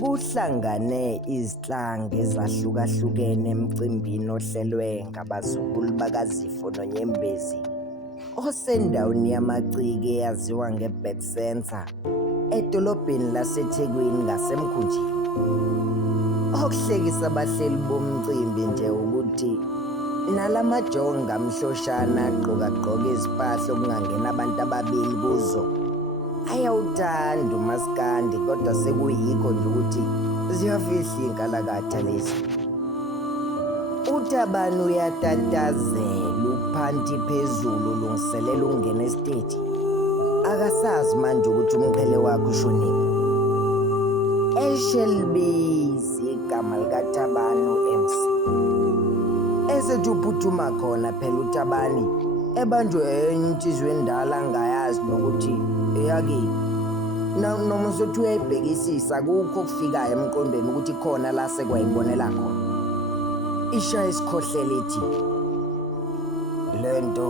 Kuhlangane izihlangu ezahlukahlukene emcimbini ohlelwe ngabazukulu bakaZifo noNyembezi osendaweni yamaciki eyaziwa ngeBed Centre edolobheni laseThekwini ngasemkhunjini. Okuhlekisa abahleli bomcimbi nje ukuthi nalamajonga amhloshana agqoka izimpahla okungangena abantu ababili kuzo ayawuthanda umaskandi, kodwa sekuyikho nje ukuthi ziyafihla inkalakatha lezi. UThabani uyatatazela uphanti phezulu ulungiselela ukungena esiteji. Akasazi manje ukuthi umqhele wakhe ushonile. eShelby's igama likaThabani uMC. Esethi uphuthuma khona phela uThabani ebanjwe enye insizwa endala angayazi nokuthi eyakini. Noma usothi uyayibhekisisa kukho okufikayo emqondweni ukuthi khona la sekwayibonela khona. Ishaya isikhohlela ethi lento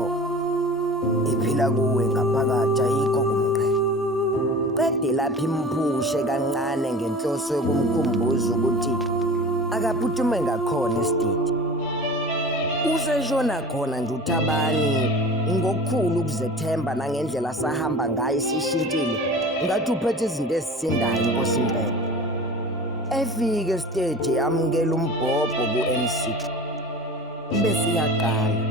iphila kuwe ngaphakathi ayikho kumqhele. Qede lapha imphushe kancane ngenhloso yokumkhumbuza ukuthi akaphuthume ngakhona esiteji. Useshona khona nje uThabani ngokukhulu ukuzethemba nangendlela sahamba ngayo sishintshile ngathi uphethe izinto ezisindayo inkosi impela. Efike esiteji amukela umbhobho ku-MC bese iyaqala.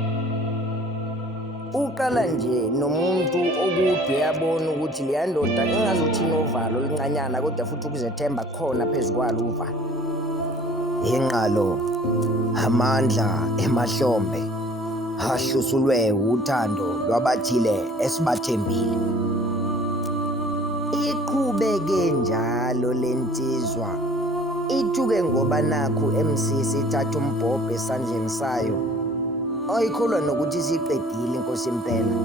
Uqala nje nomuntu okude uyabona ukuthi leya ndoda engazuthi inovalo oluncanyana kodwa futhi ukuzethemba khona phezu kwalo uvalo. Inqalo, amandla emahlombe ahlusulwe uthando lwabathile esibathembile. Iqhubeke njalo lensizwa ithuke ngoba nakho MC sithatha umbhobho esandleni sayo ayikholwa nokuthi siqedile inkosi impela.